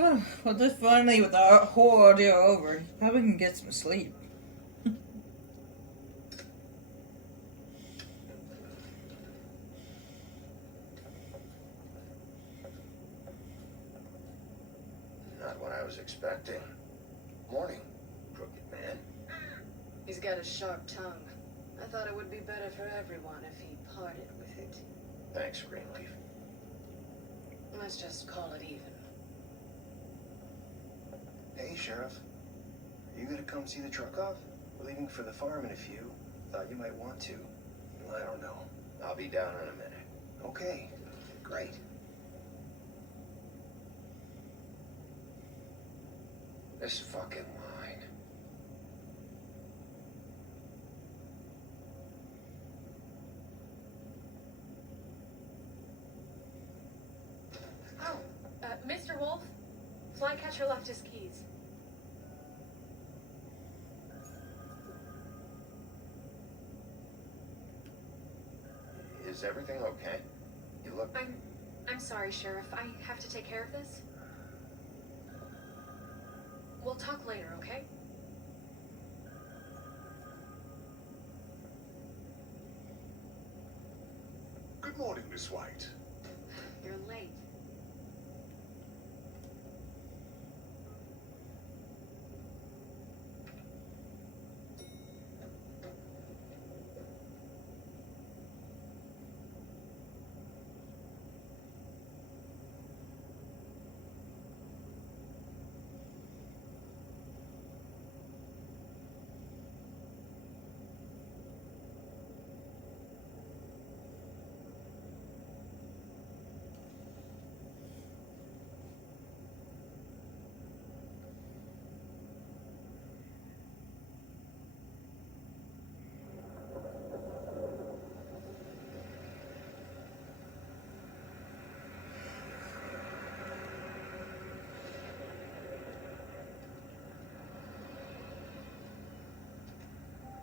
Well, just finally with the whole ordeal over, probably can get some sleep. Not what I was expecting. Morning, crooked man. He's got a sharp tongue. I thought it would be better for everyone if he parted with it. Thanks, Greenleaf. Let's just call it even. Hey, Sheriff. Are you gonna come see the truck off? We're leaving for the farm in a few. Thought you might want to. I don't know. I'll be down in a minute. Okay, great. This fucking line. Oh, Mr. Wolf, Flycatcher left his keys. Is everything okay? You look... I'm sorry, Sheriff. I have to take care of this. We'll talk later, okay? Good morning, Miss White. You're late.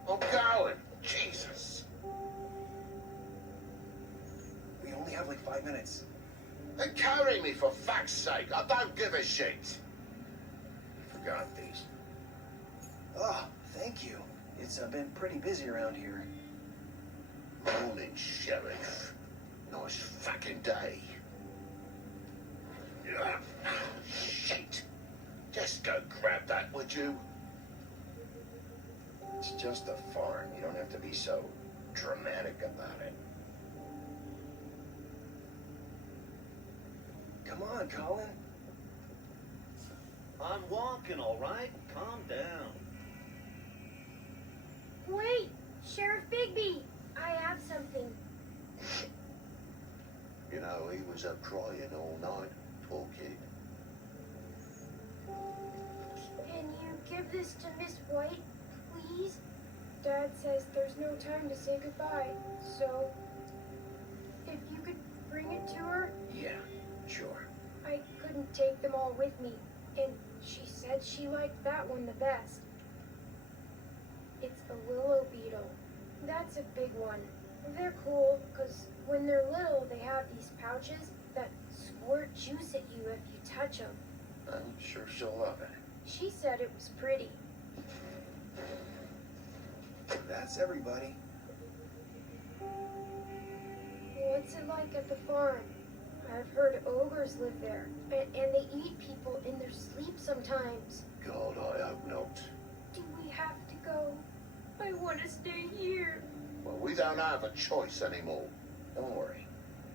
I'm going! Jesus! We only have like 5 minutes. Then carry me, for fuck's sake! I don't give a shit! Forgot these. Oh, thank you. It's been pretty busy around here. Morning, Sheriff. Nice fucking day. Shit! Just go grab that, would you? It's just a farm. You don't have to be so dramatic about it. Come on, Colin. I'm walking, all right? Calm down. Wait, Sheriff Bigby, I have something. You know, he was up crying all night, poor kid. Can you give this to Miss White, please? Dad says there's no time to say goodbye, so if you could bring it to her. Yeah, sure. I couldn't take them all with me, and she said she liked that one the best. It's a willow beetle. That's a big one. They're cool, because when they're little, they have these pouches that squirt juice at you if you touch them. I'm sure she'll love it. She said it was pretty. That's everybody. What's it like at the farm? I've heard ogres live there, and they eat people in their sleep sometimes. God, I hope not. Do we have to go? I want to stay here. Well, we don't have a choice anymore. Don't worry.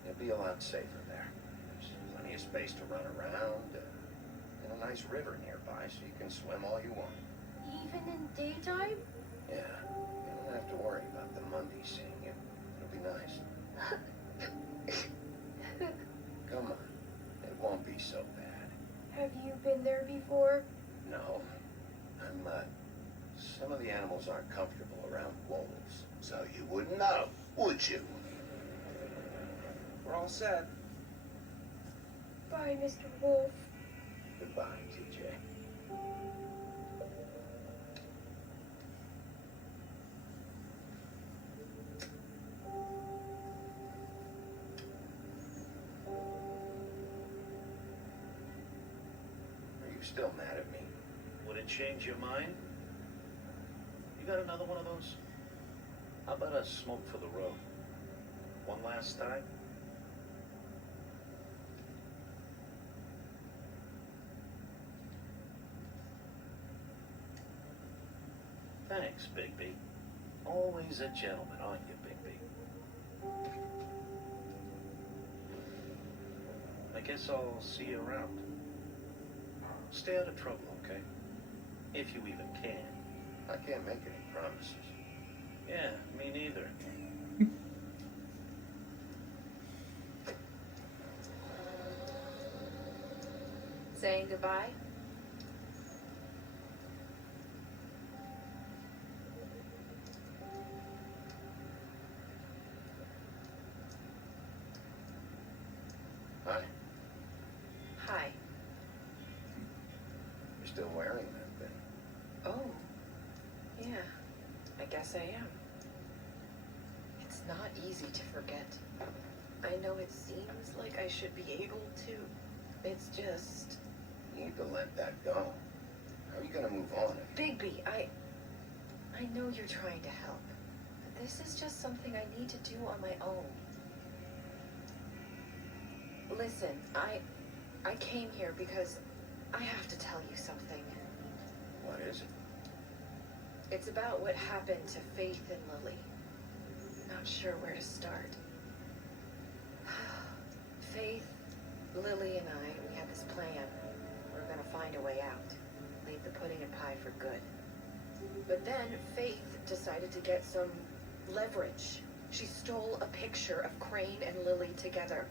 You'll be a lot safer there. There's plenty of space to run around, and a nice river nearby so you can swim all you want. Even in daytime? Yeah, you don't have to worry about the Monday seeing you. It'll be nice. Come on. It won't be so bad. Have you been there before? No. Some of the animals aren't comfortable around wolves. So you wouldn't know, would you? We're all set. Bye, Mr. Wolf. Goodbye, TJ. still mad at me. Would it change your mind? You got another one of those? How about a smoke for the road? One last time? Thanks, Bigby. Always a gentleman, aren't you, Bigby? I guess I'll see you around. Stay out of trouble, okay? If you even can. I can't make any promises. Yeah, me neither. Saying goodbye? Hi. Hi. You're still wearing that thing. Oh. Yeah. I guess I am. It's not easy to forget. I know it seems like I should be able to. It's just... You need to let that go. How are you gonna move on? Bigby, I know you're trying to help. But this is just something I need to do on my own. Listen, I came here because I have to tell you something. What is it? It's about what happened to Faith and Lily. Not sure where to start. Faith, Lily, and I, we had this plan. We were gonna find a way out. Leave the pudding and pie for good. But then Faith decided to get some leverage. She stole a picture of Crane and Lily together.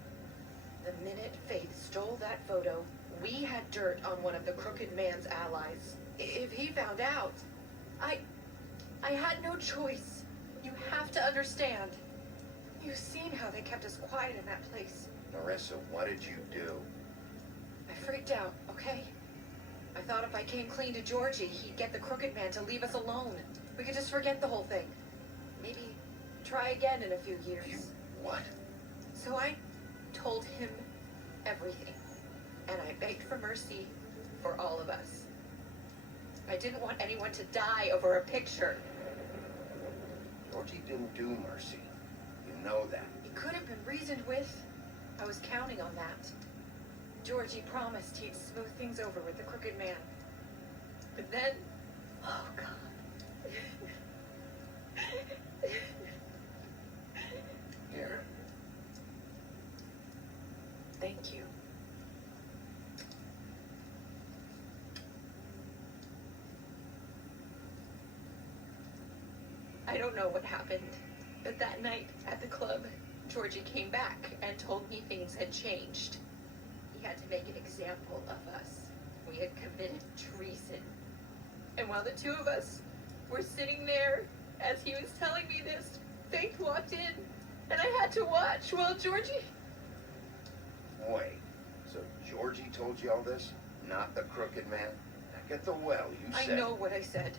The minute Faith stole that photo, we had dirt on one of the Crooked Man's allies. If he found out, I had no choice. You have to understand. You've seen how they kept us quiet in that place. Marissa, what did you do? I freaked out, okay? I thought if I came clean to Georgie, he'd get the Crooked Man to leave us alone. We could just forget the whole thing. Maybe try again in a few years. You what? So I told him everything. And I begged for mercy for all of us. I didn't want anyone to die over a picture. Georgie didn't do Mercy. You know that. He could have been reasoned with. I was counting on that. Georgie promised he'd smooth things over with the Crooked Man. But then... Oh, God. Here. Thank you. I don't know what happened, but that night at the club, Georgie came back and told me things had changed. He had to make an example of us. We had committed treason. And while the two of us were sitting there, as he was telling me this, Faith walked in, and I had to watch while Georgie... Wait. So Georgie told you all this? Not the Crooked Man? Back at the well, you said... I know what I said.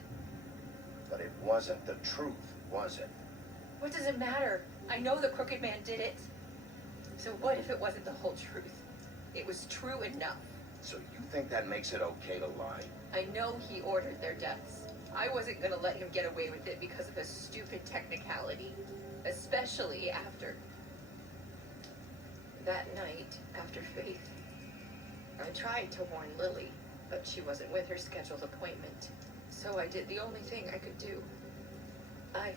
But it wasn't the truth, was it? What does it matter? I know the Crooked Man did it. So what if it wasn't the whole truth? It was true enough. So you think that makes it okay to lie? I know he ordered their deaths. I wasn't gonna let him get away with it because of a stupid technicality. Especially after... That night, after Faith, I tried to warn Lily, but she wasn't with her scheduled appointment. So I did the only thing I could do. I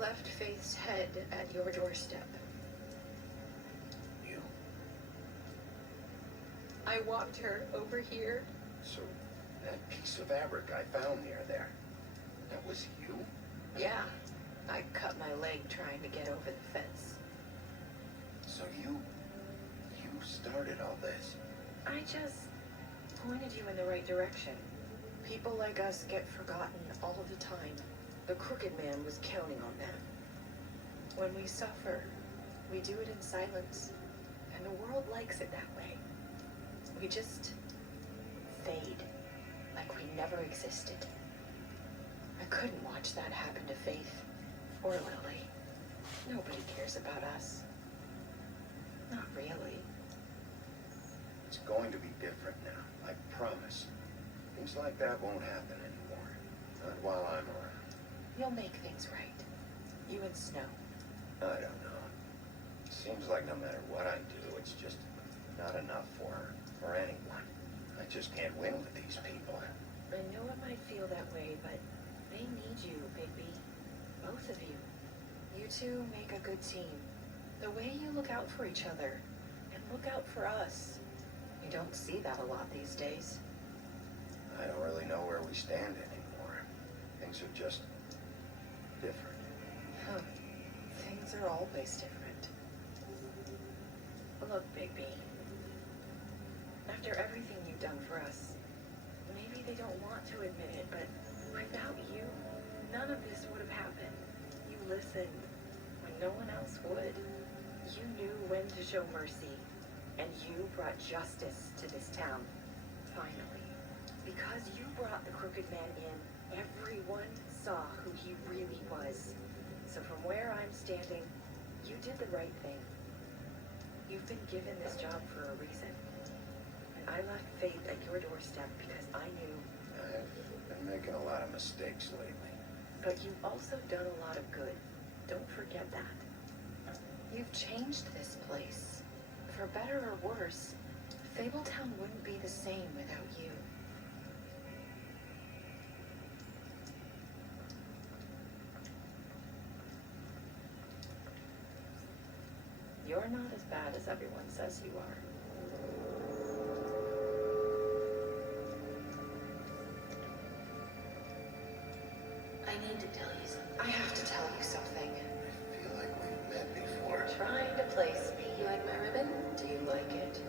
left Faith's head at your doorstep. You? I walked her over here. So that piece of fabric I found near there, that was you? Yeah, I cut my leg trying to get over the fence. So you started all this? I just pointed you in the right direction. People like us get forgotten all the time. The Crooked Man was counting on that. When we suffer, we do it in silence, and the world likes it that way. We just fade, like we never existed. I couldn't watch that happen to Faith, or Lily. Nobody cares about us. Not really. It's going to be different now, I promise. Things like that won't happen anymore. Not while I'm around. You'll make things right. You and Snow. I don't know. It seems like no matter what I do, it's just not enough for her, or anyone. I just can't win with these people. I know it might feel that way, but they need you, Bigby. Both of you. You two make a good team. The way you look out for each other, and look out for us. You don't see that a lot these days. I don't really know where we stand anymore. Things are just different. Huh. Things are always different. Look, Bigby. After everything you've done for us, maybe they don't want to admit it, but without you, none of this would have happened. You listened when no one else would. You knew when to show mercy, and you brought justice to this town. Finally. Because you brought the Crooked Man in, everyone saw who he really was. So from where I'm standing, you did the right thing. You've been given this job for a reason. And I left Faith at your doorstep because I knew. I've been making a lot of mistakes lately. But you've also done a lot of good. Don't forget that. You've changed this place. For better or worse, Fabletown wouldn't be the same without you. You're not as bad as everyone says you are. I need to tell you something. I have to tell you something. I feel like we've met before. Trying to place me. You like my ribbon? Do you like it?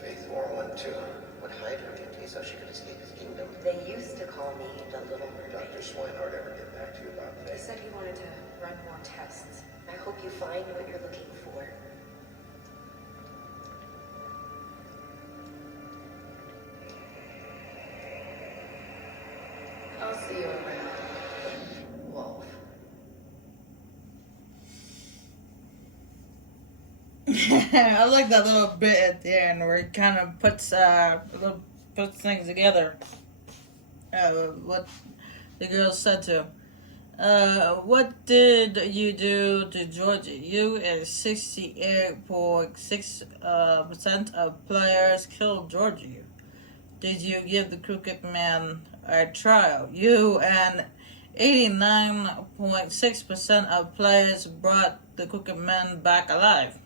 Faith wore one too. Would hide her beauty so she could escape his kingdom. They used to call me the Little Mermaid. Dr. Swinehart ever get back to you about He Faith? said he wanted to run more tests. I hope you find what you're looking for. I'll see you around. Wolf. I like that little bit at the end where it kind of puts things together. What the girl said to him. What did you do to Georgia? You and 68.6% of players killed Georgia. Did you give the Crooked Man a trial? You and 89.6% of players brought the Crooked Man back alive.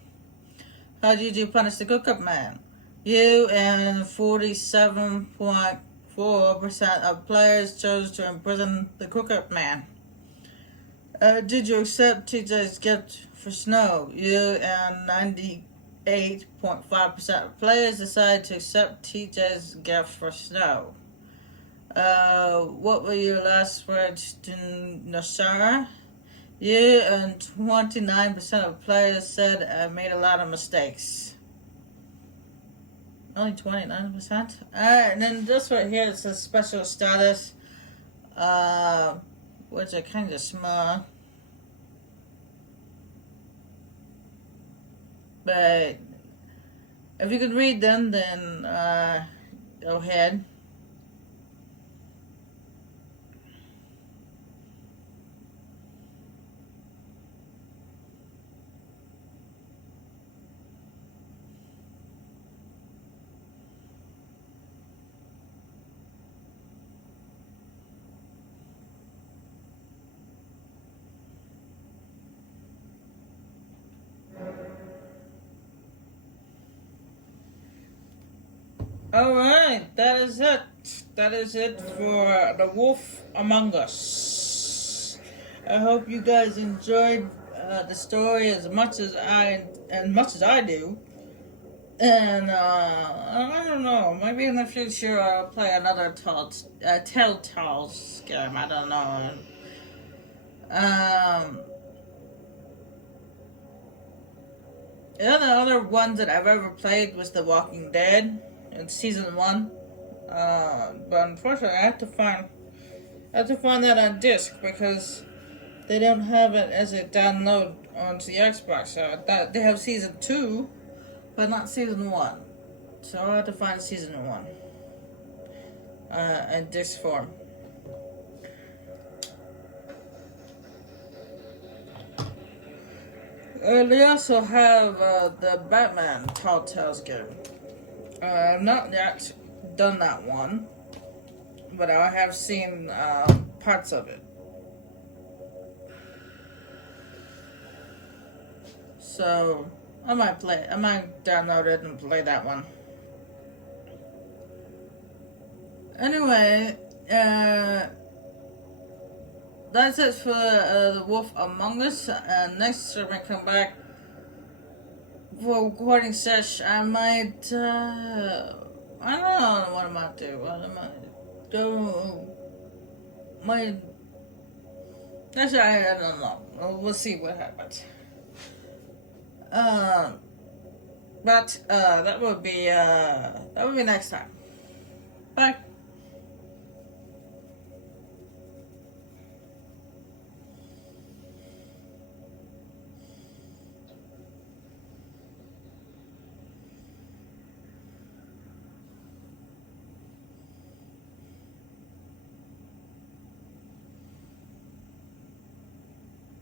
How did you punish the Crooked Man? You and 47.4% of players chose to imprison the Crooked Man. Did you accept TJ's gift for Snow? You and 98.5% of players decided to accept TJ's gift for Snow. What were your last words to Nashara? You and 29% of players said I made a lot of mistakes. Only 29%? Alright, and then this right here, it says special status. Which are kind of small. But if you could read them, then go ahead. Alright, that is it. That is it for The Wolf Among Us. I hope you guys enjoyed the story as much as I do. And I don't know, maybe in the future I'll play another Telltale game. I don't know. The other ones that I've ever played was The Walking Dead. It's season 1, but unfortunately I have to find that on disc because they don't have it as a download onto the Xbox. So they have season 2, but not season 1. So I'll have to find season 1 in disc form. They also have the Batman Telltale's game. I've not yet done that one, but I have seen parts of it. So I might download it and play that one. Anyway, that's it for The Wolf Among Us. Next, when I come back for a recording session, I might, I don't know what I might do. I might do, actually, I don't know. We'll see what happens. But that would be next time. Bye.